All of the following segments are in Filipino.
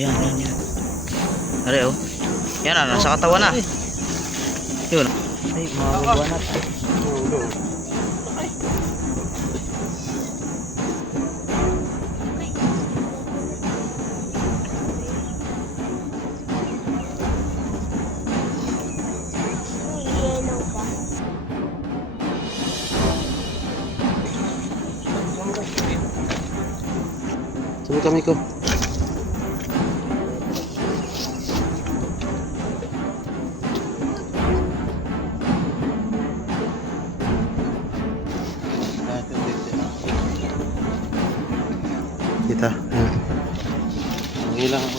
Yan. Are oh. Yan na, nasa katawan na. Yun. Ay, mabubuan na. Sabi kami ko. Kita. Hilang ako.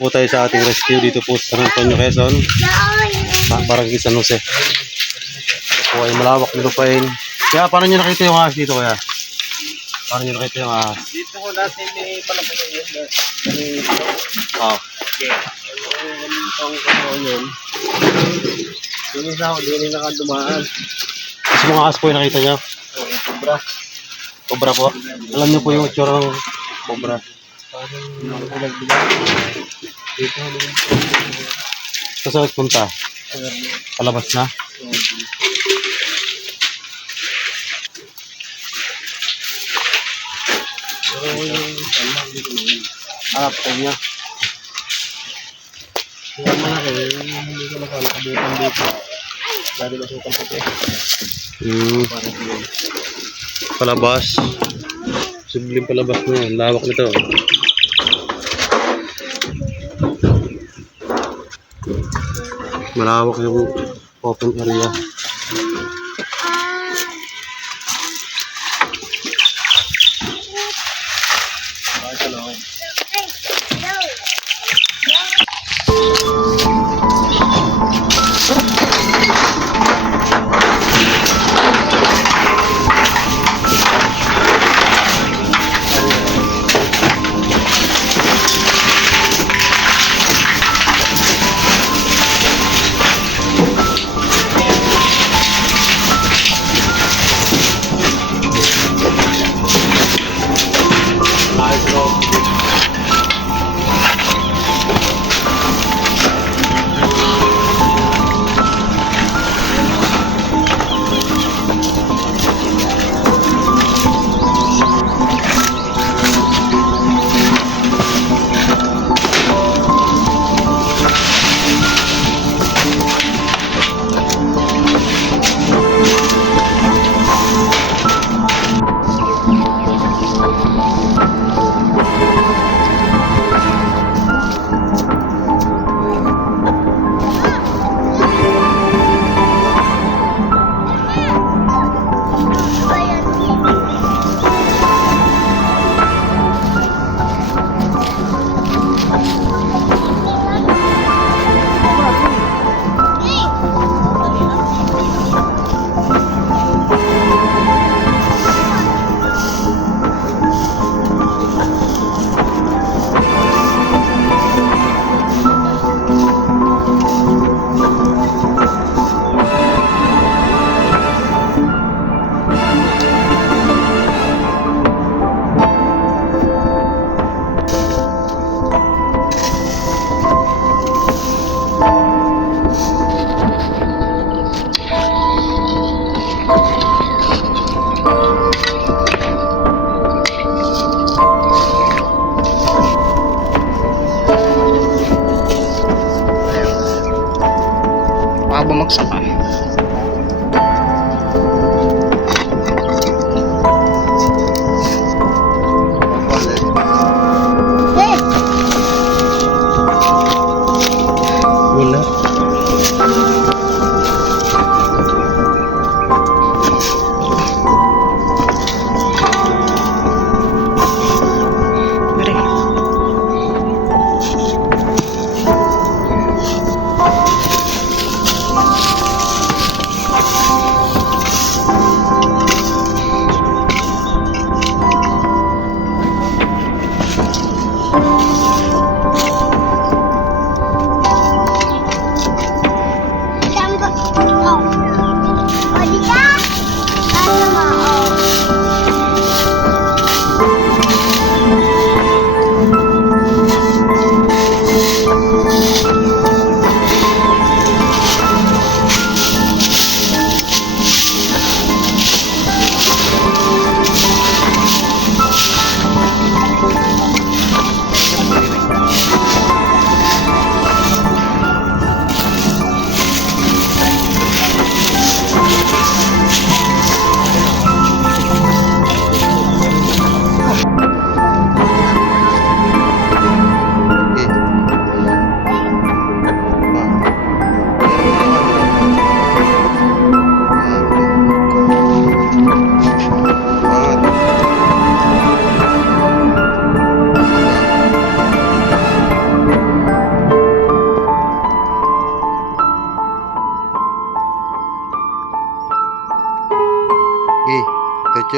Po tayo sa ating rescue dito po sa San Antonio, Quezon, Barangay San Jose. Po ay malawak na lupain. Kaya paano nyo nakita yung ahas dito kaya? Paano nyo nakita yung ahas? Dito ko dati may palapit yun. Oh. Yun. Yung isa ko, din yung nakadumaan. Kasi mga ahas po yung nakita nyo? Cobra. Cobra po. Alam nyo po yung itsura ng cobra. Parang nakabulag-bulag. Dito Saan punta? Palabas na? Pero yung salang dito na yun. Harap tayo niya. Kaya malaki, hindi ko nakalabutan dito. Dali masukal pa eh. Parang yun. Palabas. Sublim palabas na yan. Lawak nito. Malawak yung open area. Bumagsak ka. Wala.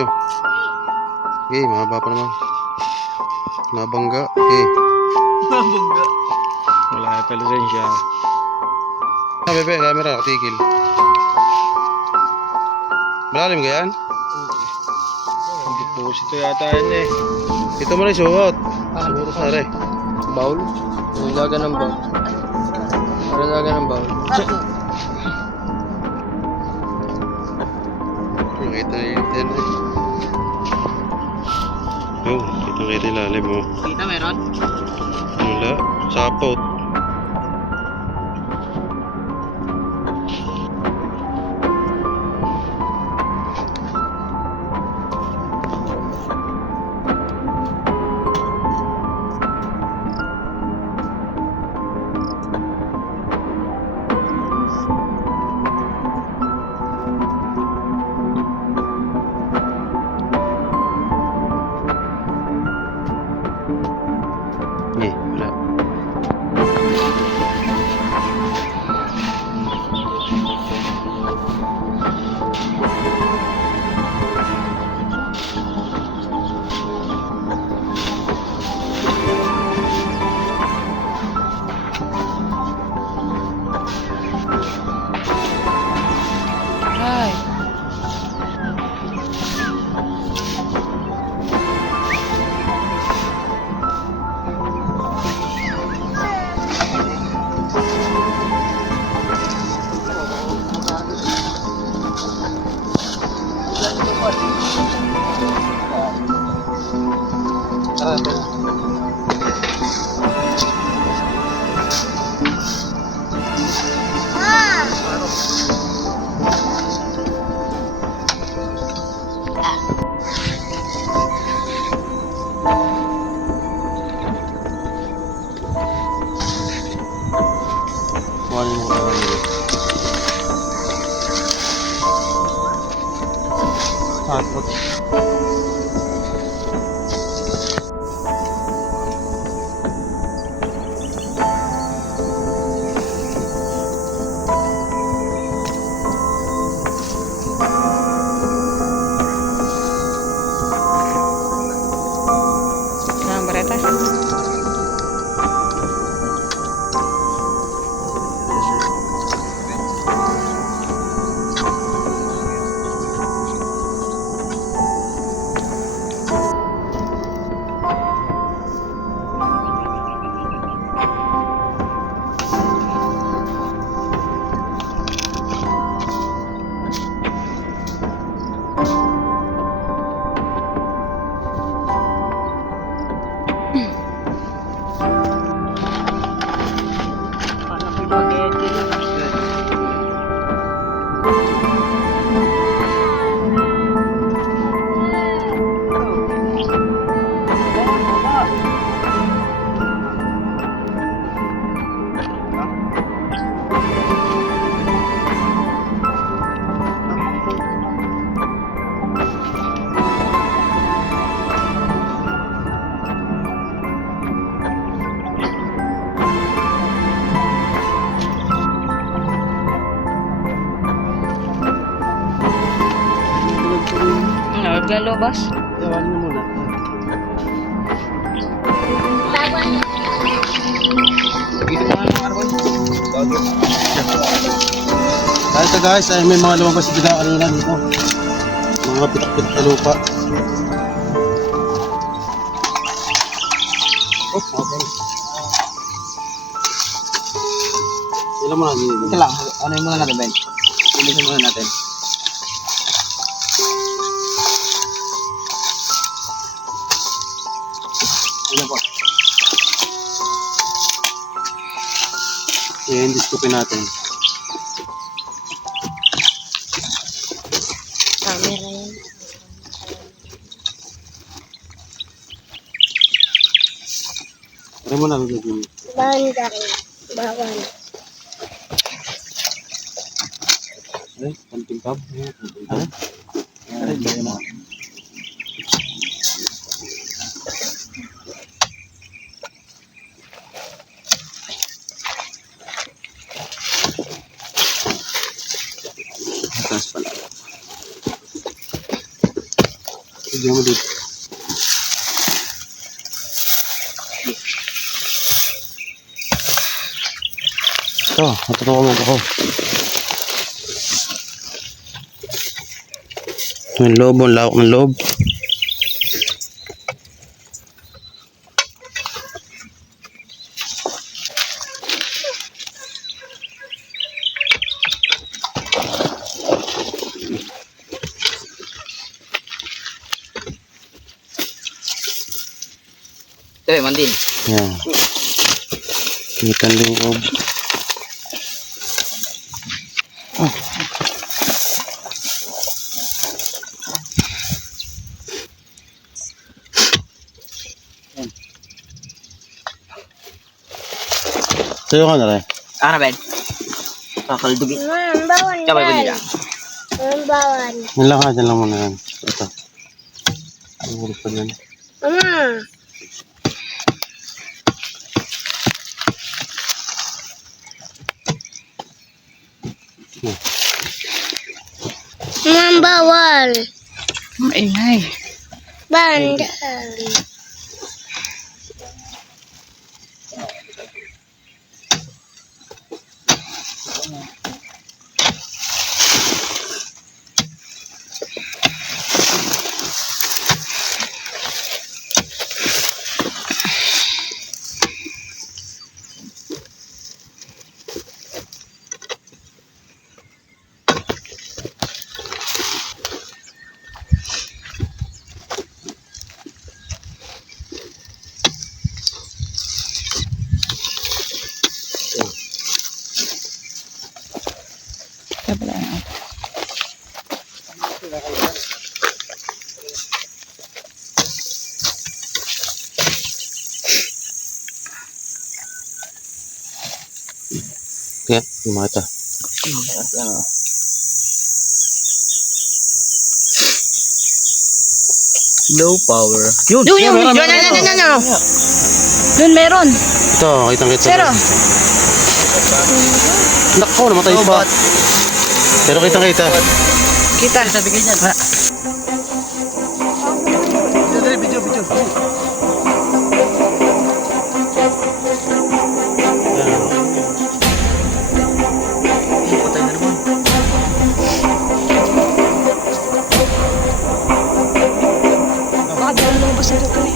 video. Okay, mahaba pa naman. Nabangga. Okay. Nabangga. Wala ata lisensya. Bebe, camera, nakatigil. Malalim ka yan? Hindi po ito yata yan eh. Ito mo na isuot. Siguro sare. Baul? Ang laga ng baul. Ang laga ng baul. Nakita na yun din eh. Oh, kita ilalim mo. Kita meron? Wala. Sapot. Wala. Ay. Kuhanin mo katawan nila. Sapot. Ang bareta. Naglalobas. Ewan mo muna. Ito guys, ay may mga lumabas sa bigla kanina dito. Mga pitak-pitak na lupa. Oh, okay. Ilan mo na dito? Ito lang. Ano yung muna natin, Ben? Bilisan muna natin. Ilan po? I-endoscopy natin. Camera yan. Tara mo na, gagawin. Banda rin. Bawal. Ay, kanting tab. Ay, bayan mo. Atas pala. Bigyan mo dito. Ito, natutuwa mo ako. Ang loob, ang lawak ng loob. Ito eh, mandin. Yan. Ikan loob. Sa'yo ka na rin. Ano Ben? Kakaldugin. Bawan Sabay ba yan. nila? Bawan. Yan lang ha, dyan lang muna yan. Ito. Ang ulit pa dyan. Mama. Mama, bawal. Ingay. Bandaan. Kabila na. Kaya, lumata. Low power. Yun! Yun, yun, meron, yun, meron, yun, meron. yun, yun. Yun, meron. Ito, kitang-kita. Pero, Nako, namatay pa. Pero kitang-kita. kita. Sabi kayo dyan. Wala. Patay na naman. Baka di lang lumabas ito ko eh.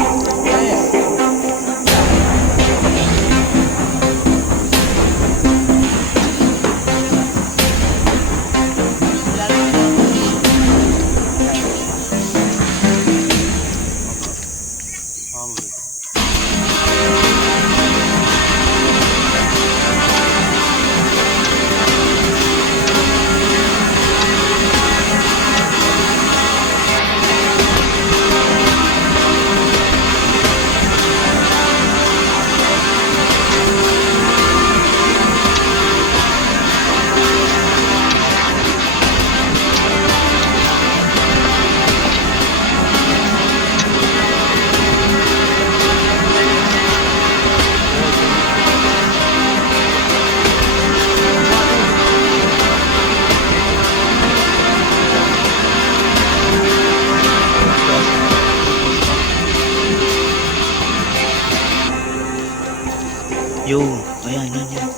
Yun. Ayan, yan, yan.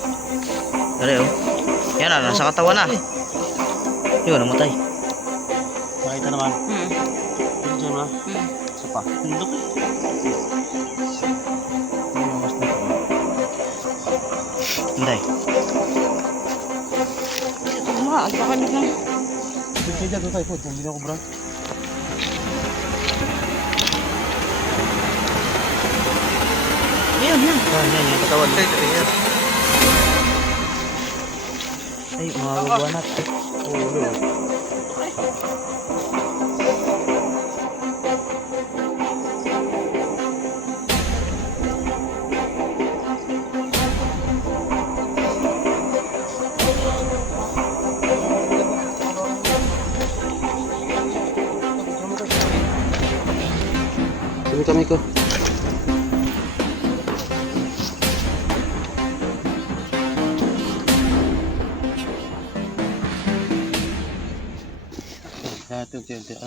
Tara, oh. Yan na, nasa katawan na. Yun, namatay. Nakita naman. Ito dyan ha. Isa pa. Laki. Hinday. Ito mga, agpakan lang. Ito dyan, ito tayo po. Hindi na ako bro. Ayun, yan. Yan, yan, yung katawan. Ay, mga buwanat. Kami ko. Unti-unti.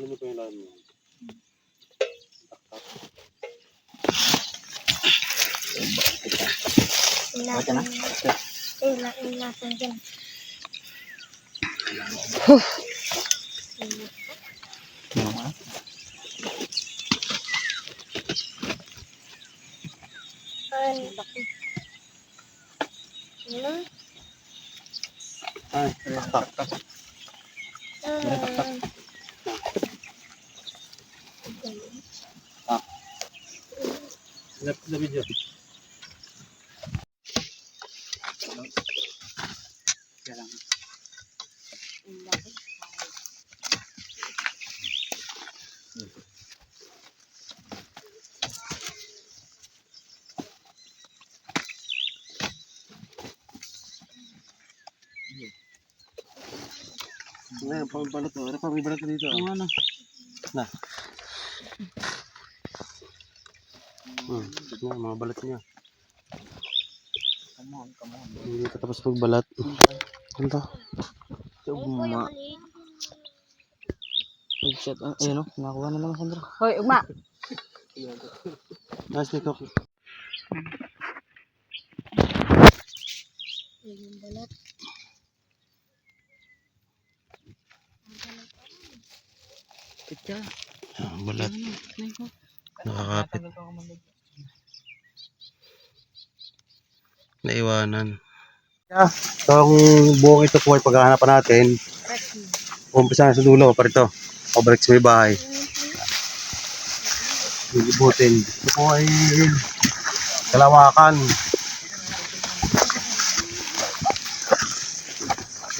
Tanggalin mo pa yung lahat mo. Okay na? Ilasan dyan. Ano nga? Ay, tak. Na video. Ngayon, pambalot to. Ano pa, may balot dito. Ano? Na. Ito nga, mga balat niya. Come on. Hindi ka tapos magbalat. Ano to? Ugma. Headshot. Ayun o. Nakuha na naman, Sandra. Hoy, ugma. Nice, Nico. Pitya. Balat. Nakakapit. Naiwanan. So, ang buong ito po ay paghahanapan natin. Umpisa na sa dulo, parito. Pabalik sa may bahay. Lilibutin. Ito po ay kalawakan.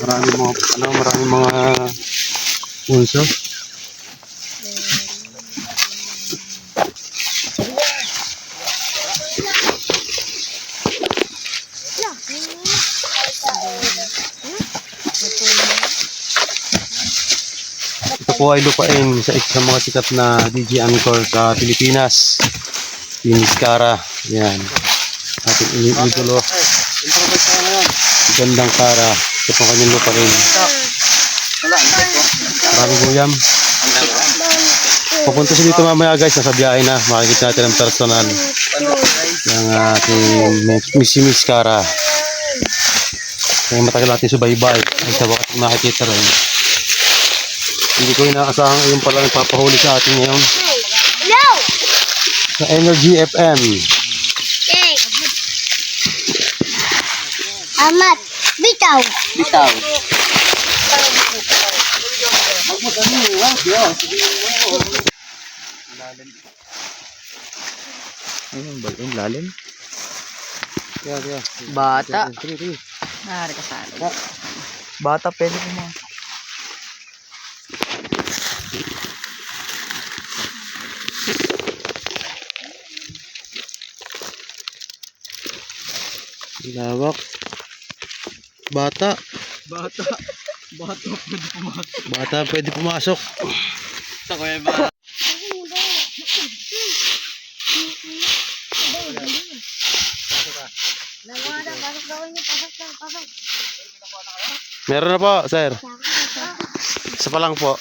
Maraming mga punso. Ito po ay lupain sa isa sa mga sikat na DJ anchor sa Pilipinas. Si Miss Cara. Yan. Ating idolo. Gandang Cara. Ito po kanyang lupain. Maraming guyam. Pupunta siya dito mamaya guys. Nasa biyahe na. Makikita natin ang personal ng ating Miss Cara. Kaya matagal natin subaybay. Ay sa wakas makikita rin. Hindi ko inaasahang yung pala nagpapahuli sa atin ngayon. No! Sa Energy FM. Okay. Amat. Bitaw. Ayun, lalim. Kaya. Bata. Sige. Nari ka sana. Bata, pwede po mga. Lawak. Bata. Bata pwede pumasok. Sa kuya ba? Meron na po, sir. Isa pa lang po.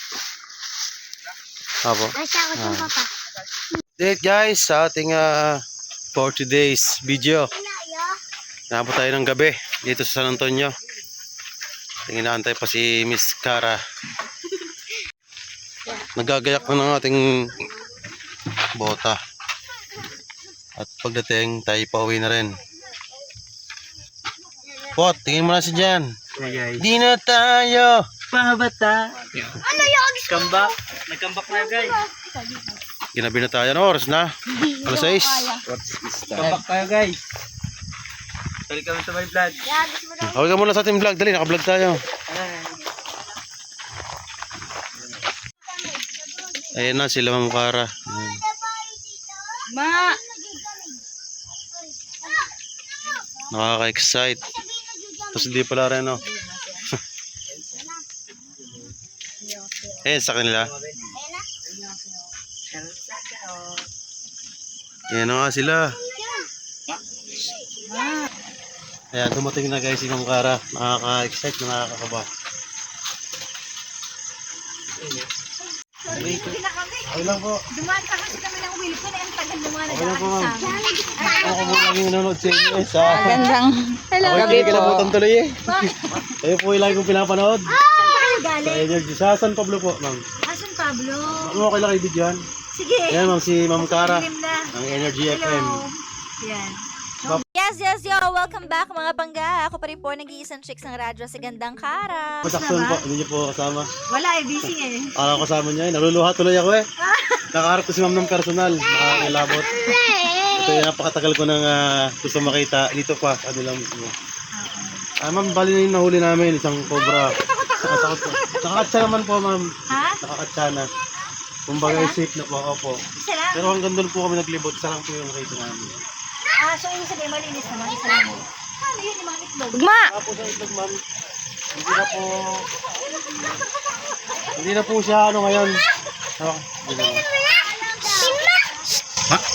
Apo. Asya ko itong papa. Date guys sa ating for today's video. Naabot tayo ng gabi dito sa San Antonio. Inaantay pa si Miss Cara. Nagagayak na ng ating bota. At pagdating tayo pauwi na rin. Pot, tingin mo na si Jan. Di na tayo pabata. Ano yung Comeback. Nag-comeback na guys. Ginabi na tayo. Ano oras na? Alas 6. Comeback tayo guys. Balik kami sa my vlog. Hawag ka muna sa ating vlog. Dali, naka-vlog tayo. Ayan na sila Ma'am Cara. Ayan. Ma! Nakaka-excite. Tapos hindi pala rin, no? Ayan sa kanila. Ayan na nga sila. Ayan, dumating na guys si Ma'am Cara. Nakaka-excite, nakakakaba. Okay lang po. Dumaan pa kasi kami ng wheel ko na yung tagal naman Okay lang po, ma'am. sa amin. Ako po lagi nanonood sa inyo eh. Sa... Gandang. Hello. Ako yung kinikilabutan tuloy eh. Kayo po yung lagi kong pinapanood. Saan kayo Sa galing? Energy. Sa San Pablo po, ma'am. San Pablo. Ano okay lang kayo video yan? Sige. Yan ma'am, si Ma'am Cara. Dilim na. Ng Energy FM. Yan. Yes, yo! Welcome back mga pangga! Ako pa rin po nag-iisang chicks ng radyo sa Gandang Cara. Pasakson po, hindi niyo po kasama. Wala eh, busy eh. Ako kasama niya eh. Naluluha tuloy ako eh. Nakaharap ko si ma'am ng personal. Nakakilabot. Ito yung napakatagal ko nang gusto makita. Dito pa, ano lang mismo. Ma'am, bali na yung nahuli namin. Isang cobra. Nakatakot po. Nakakatsa naman po ma'am. Ha? Nakakatsa na. Kumbaga safe na po. Opo. Isa lang? Pero hanggang doon po kami naglibot. Isa lang po yung nakita namin. So yung sabihin malinis naman, isa lang. Ano yun yung mga itlog? Gma! Tapos sa itlog ma'am. Hindi na po... Hindi na po siya ano ngayon.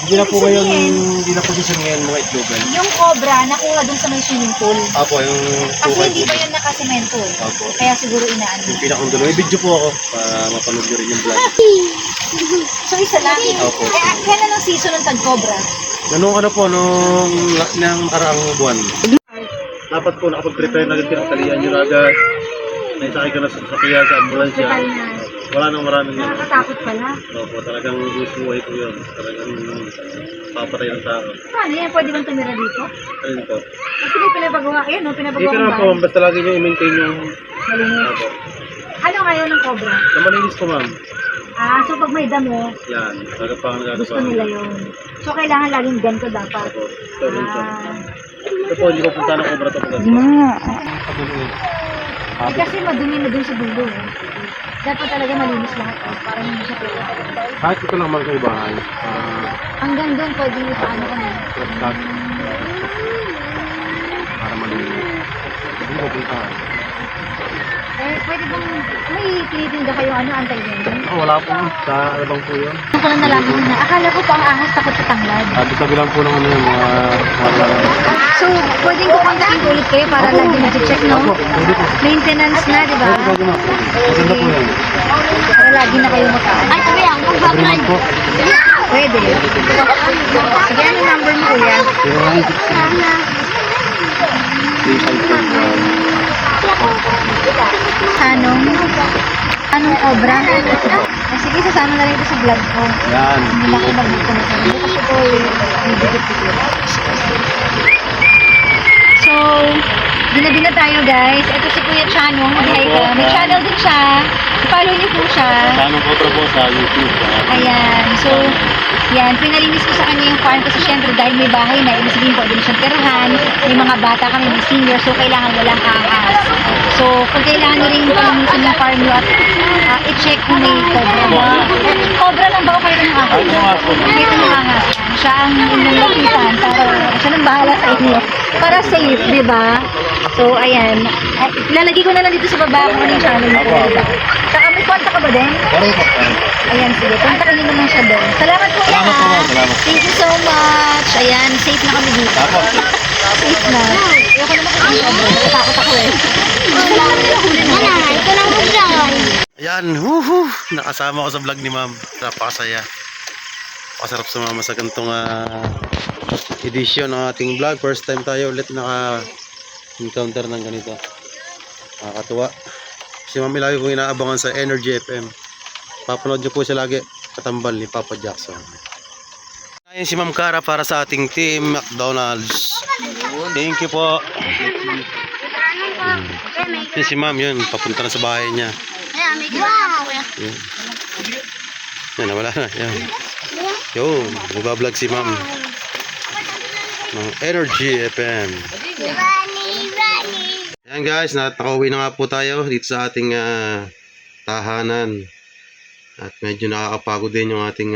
Hindi na po ngayon, hindi na po siya ngayon mga itlogan. Yung cobra, nakuha dun sa may swimming pool. Apo, yung Kasi tukay hindi po. pa yan nakasemento. Apo. Kaya siguro inaano. Yung pinakang dulo. May video po ako para mapanood nyo rin yung vlog. So isa lang. Opo. Kailan ang season ng tag-cobra? Ganun ano po, nung ng paraang buwan. Dapat po nakapag-prepare na agad ka ng talian nyo agad. Naisakay ka na sa sakya sa ambulansya. Hospital na. Wala nang maraming yun. Nakakatakot pala. Opo, talagang buhay po yun. Talagang papatay ng tao. Paano yan? Pwede bang tumira dito? Ayun po. Kasi may pinapagawa. Ayan, no? Hindi Pinapagawa pero po, ba? basta lagi nyo i-maintain yung... Malinis. Opo. Ano ngayon ng cobra? Na malinis po ma'am. So pag may damo, Yan, nagapang gusto nila yun. So kailangan laging ganito dapat. Opo. Ito rin po. Ah. Ito po, hindi ko punta ng obra ito po. Kasi madumi na dun sa dulo. Dapat talaga malinis lahat. Para hindi siya pwede. Kahit ito lang mga bahay. Hanggang doon pwede yung paano kami. Para malinis. Hindi ko punta. Pwede bang may tinitinda kayo anti-venom? Wala po. Sa alabang po yun. Ano ko lang nalaman na, akala ko pa ang ahas takot sa tanglad. Sabi lang po ng ano yung mga... So, pwedeng kukontakin ko ulit kayo para lagi na-check, no? Maintenance na, di ba? Pwede na. Maganda po yan. Para lagi na kayo magkaan. Ay, sabi ang Agreement po. Pwede. Sige, ano number mo, kuya? 0966. Anong obra? Sige, sasama na rin ito sa vlog ko. Yan. Hindi na ako mag-dito na ito. Hindi kasi ito bibigit-bigit. So, binabi na tayo guys. Ito si Kuya Chanong. Hi ka. May channel din siya. I-follow niyo po siya. Tanong ko po sa YouTube. Ayan. So, yan. Pinalinis ko sa kanya yung farm kasi syempre dahil may bahay na, ibig sabihin pwede na siyang tirahan. May mga bata kami, may senior. So, kailangan walang ahas. So, kung kailangan nyo rin palinisin yung farm nyo at i-check kung may cobra ba. Cobra lang ba o kayo ng ahas? Kayo ng ahas. Siya ang inyong lapitan para siya nang bahala sa inyo. Para safe, di ba? So, ayan. Ilalagay ko na lang dito sa baba kung ano yung channel mo. Saka may kontak ka ba din? Ayan, sige. Kontakin nyo naman siya doon. Salamat po yan. Thank you so much. Ayan, safe na kami dito. Safe na. Ayoko naman kasi natatakot ako eh. Salamat nila huli mo. ito lang mo lang. Ayan, nakasama ko sa vlog ni ma'am. Napakasaya. Pasarap sumama sa gantong edition ng ating vlog. First time tayo ulit naka-encounter ng ganito. Nakakatuwa. Si mami lagi kong inaabangan sa Energy FM. Papanood niyo po siya lagi. Katambal ni Papa Jackson. Ayun si Ma'am Cara para sa ating team McDonald's. Thank you po. Yan si ma'am yun. Papunta na sa bahay niya. Wow! Yan. Yan, nawala na. Yan. Yun, nagbablog si ma'am. Ng Energy FM. Yan guys, nakauwi na nga po tayo dito sa ating tahanan. At medyo nakakapagod din yung ating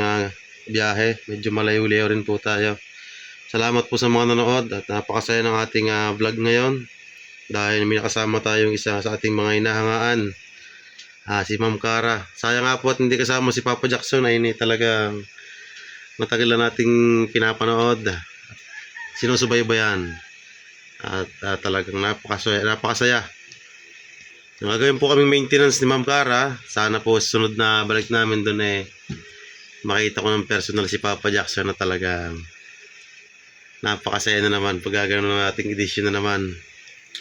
biyahe. Medyo malayo-layo rin po tayo. Salamat po sa mga nanood at napakasaya ng ating vlog ngayon. Dahil may nakasama tayong isa sa ating mga inahangaan. Si Ma'am Cara. Sayang nga po at hindi kasama si Papa Jackson ay hindi talaga matagal na nating pinapanood. Sinusubaybayan. At talagang napakasaya. Gagawin po kaming maintenance ni Ma'am Cara. Sana po sunod na balik namin doon makita ko ng personal si Papa Jackson na talagang napakasaya na naman pag gagawin ng ating edition na naman.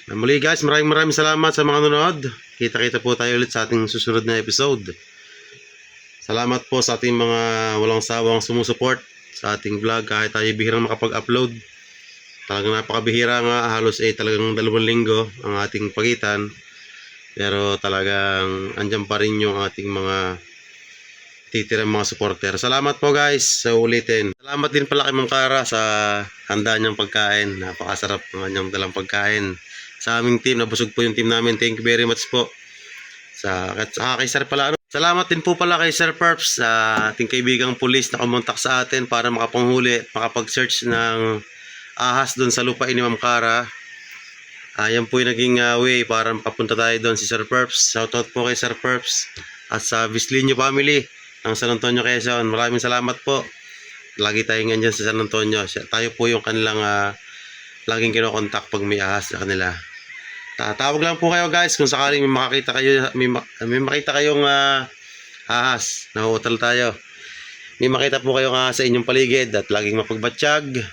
Muli guys, maraming salamat sa mga nanonood. Kita-kita po tayo ulit sa ating susunod na episode. Salamat po sa ating mga walang sawang sumusuport sa ating vlog kahit tayo bihirang makapag-upload. Talagang napakabihira nga, halos talagang 2 linggo ang ating pagitan. Pero talagang andyan pa rin yung ating mga titirang mga supporter. Salamat po guys sa ulitin. Salamat din pala kay Ma'am Cara sa handa niyang pagkain. Napakasarap ng kanyang dalang pagkain. Sa aming team, nabusog po yung team namin. Thank you very much po. Kay Sir pala. Salamat din po pala kay Sir Perps, sa ating kaibigang pulis na kumontak sa atin para makapanghuli, makapag-search ng ahas doon sa lupain ni Ma'am Cara. Yan po yung naging way para makapunta tayo doon si Sir Perps. Shoutout po kay Sir Perps at sa Vislinyo family ng San Antonio, Quezon. Maraming salamat po. Lagi tayong andyan sa San Antonio. Tayo po yung kanilang laging kinokontak pag may ahas na kanila. Tawag lang po kayo guys kung sakaling may makita kayong ahas. Nahuhotel tayo. May makita po kayong ahas sa inyong paligid at laging mapagbatsyag.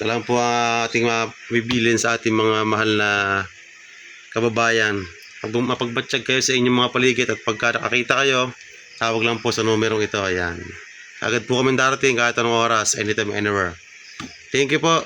Ito lang po ang ating mabibilin sa ating mga mahal na kababayan. Pag mapagbatsyag kayo sa inyong mga paligid at pagka nakakita kayo, tawag lang po sa numerong ito. Ayan. Agad po kami darating kahit anong oras, anytime, anywhere. Thank you po.